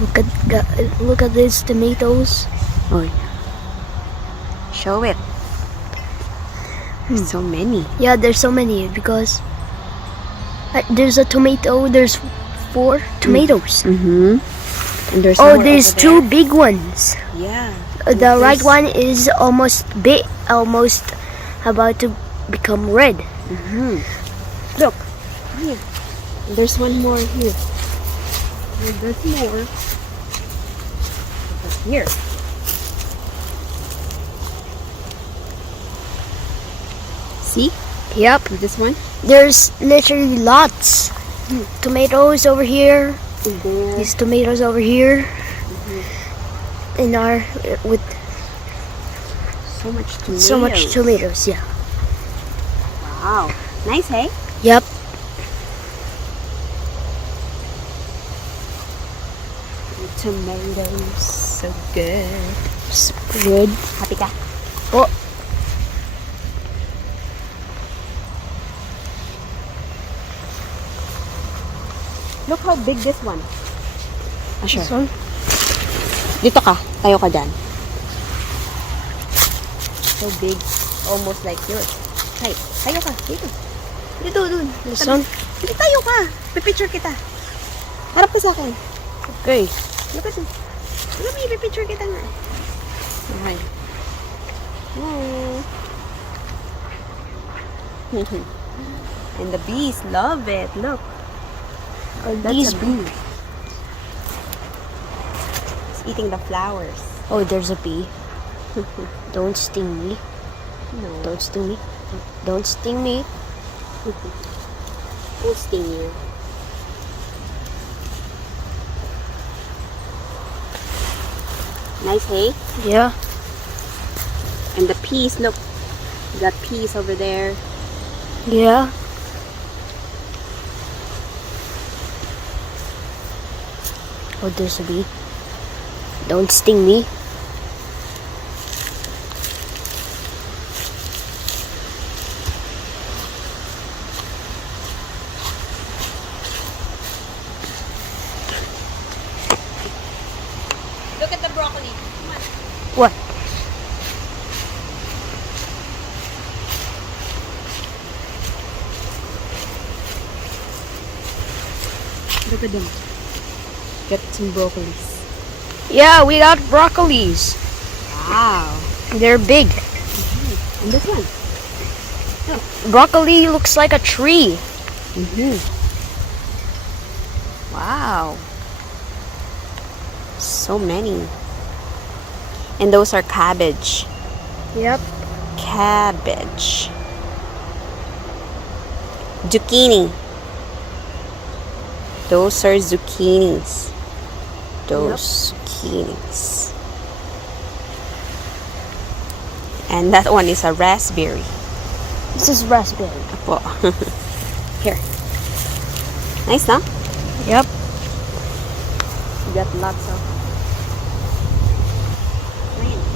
Look at these tomatoes. Oh, yeah. Show it. So many. Yeah, there's so many because there's a tomato. There's 4 tomatoes. Mm-hmm. And there's Oh, more there's over 2 there. big ones. Yeah. The right one is almost big, almost about to become red. Mm-hmm. Look. Here. There's one more here. There's more. But here. See? Yep. This one. There's literally lots. Tomatoes over here. There. These tomatoes over here. In our with So much tomatoes. so much tomatoes. Yeah. Wow. Nice, hey? Yep. Tomatoes. So good. So good. Happy ka? Oh, Look how big this one. Ah, sure. this one. Dito ka. Tayo ka dyan. So big. Almost like yours. Hay. Tayo ka. Dito. Dito, dun. This one. Dito tayo ka. Pipicture kita. Harap ka sa akin. Okay. Look at me. Look at me. Pipicture kita nga. Okay. Oh. And the bees love it. Look. That's These a bee. It's eating the flowers. Oh, there's a bee. Don't sting me. No. Don't sting me. Don't sting me. We'll sting you. Nice, hey? Yeah. And the peas, look. You got peas over there. Yeah. Oh, there's a bee. Don't sting me. Look at the broccoli. Come on. What? Look at them. Got some broccolis. Yeah, we got broccolis. Wow. They're big. And this one. Broccoli looks like a tree. Wow. So many. And those are cabbage. Yep. Cabbage. Zucchini. Those are zucchinis. Those zucchinis. And that one is a raspberry. This is raspberry. Apo. Here. Nice, no? Yep. You got lots of greens.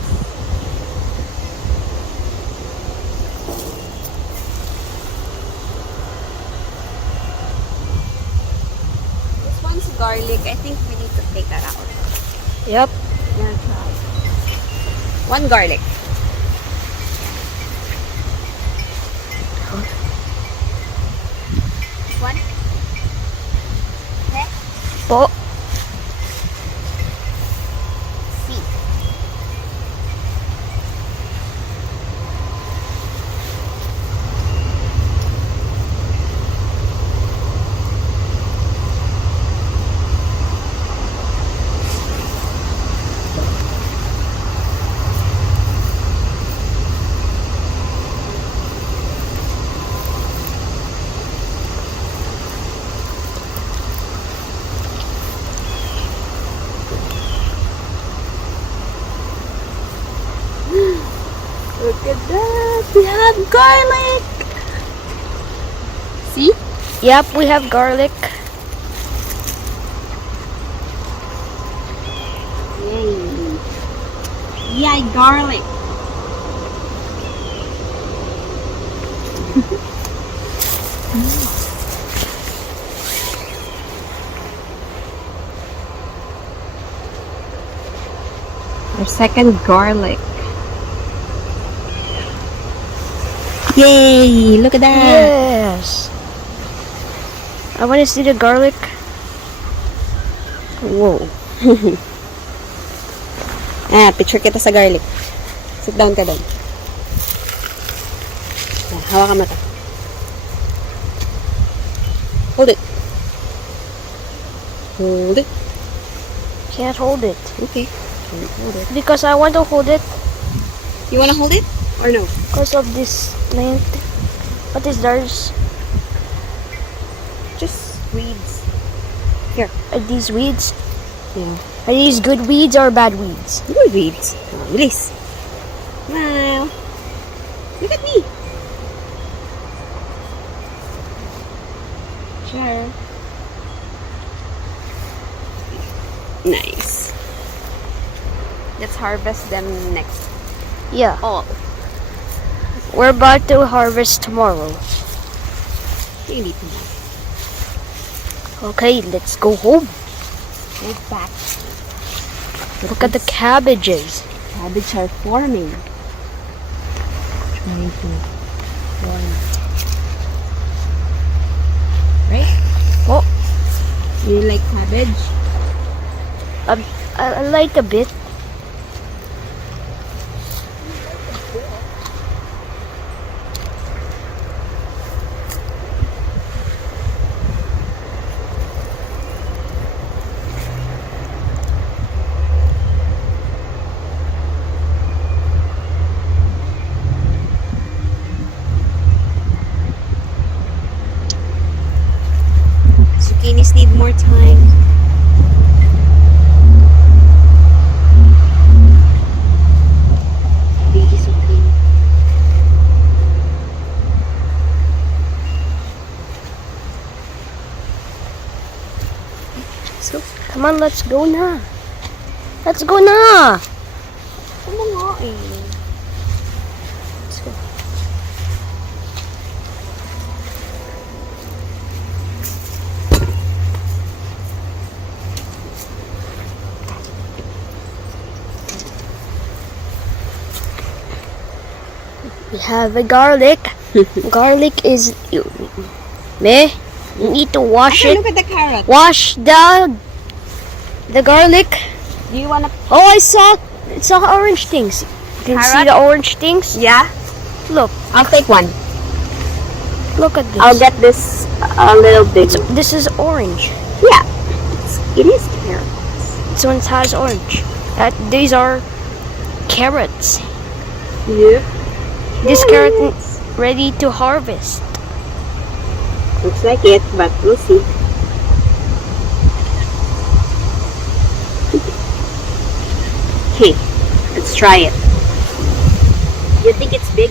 This one's garlic. I think we need to take that out. Yep. Yeah, try. One garlic. This one. Okay. Oh, See. Look at that. We have garlic. See? yep, we have garlic. Yay. Yay, garlic. Our second garlic. Yay! Look at that. Yes. I want to see the garlic. Whoa. Picture kita sa garlic. Sit down ka doon. Hawakan mo to. Hold it. Hold it. Can't hold it. Okay. Hold it. Because I want to hold it You wanna hold it? Or no? because of this plant. What is theirs? Just weeds. Are these weeds? Yeah. Are these good weeds or bad weeds? Good weeds. Bilis. Smile. Look at me. Sure. Nice. Let's harvest them next. Yeah. All. We're about to harvest tomorrow. Maybe tomorrow. Okay, let's go home. Go back. Look at the cabbages. Cabbage are forming. Trying to form. Right? Oh, Do you like cabbage? I like a bit. Zucchinis need more time. Baby zucchini. So, Come on, let's go na. Let's go na. ano nga eh. Let's go. We have a garlic. Garlic is meh. You need to wash Okay, it. look at the carrot. Wash the garlic. Do you wanna... Oh, I saw orange things. You can see Carrot? the orange things? Yeah? Look, I'll take one. look at this. I'll get this a little bit. This is orange. Yeah. It is carrot. This one has orange. These are carrots. Yeah. This carrot ready to harvest. Looks like it, but we'll see. Okay, let's try it. You think it's big?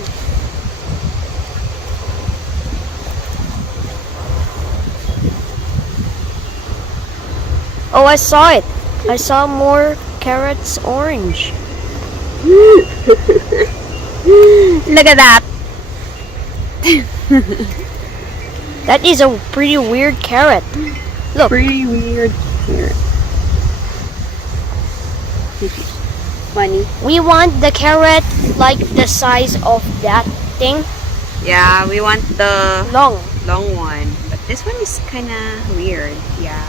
Oh, I saw it. I saw more carrots orange. Look at that. That is a pretty weird carrot. Look. Pretty weird carrot. Funny. We want the carrot like the size of that thing. Yeah, we want the Long. long one. But this one is kind of weird. Yeah.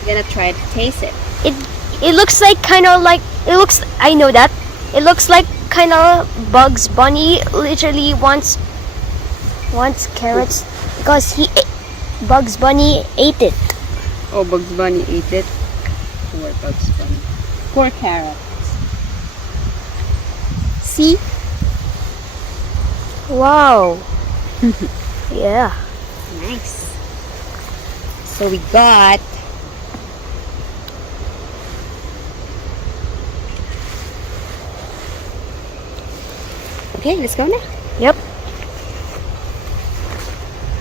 I'm gonna try to taste it. It looks like I know that. It looks like kind of Bugs Bunny literally wants carrots because Bugs Bunny ate it. Oh, Bugs Bunny ate it. Poor Bugs Bunny. Poor carrots. See? Wow. Yeah. Nice. So we got okay, let's go now. Yep.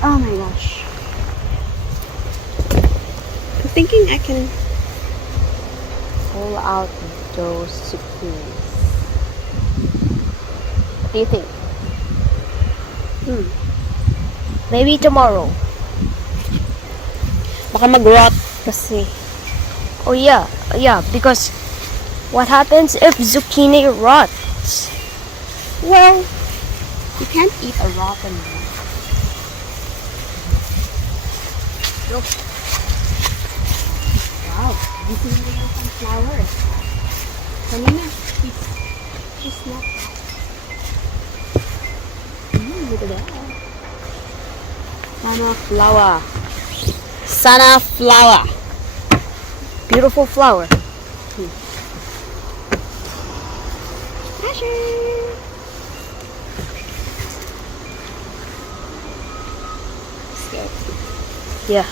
Oh my gosh. I'm thinking I can pull out those zucchinis. What do you think? Maybe tomorrow. Baka mag-rot kasi. Oh yeah, because What happens if zucchini rots? Well, you can't eat a rotten one. Look. Wow, this is really some flowers. Kanina, she's not. Look at that. Sunflower. Sunflower. Beautiful flower. Yeah.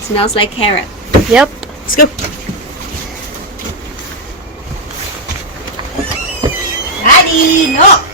Smells like carrot. Yep. Let's go. Daddy, look!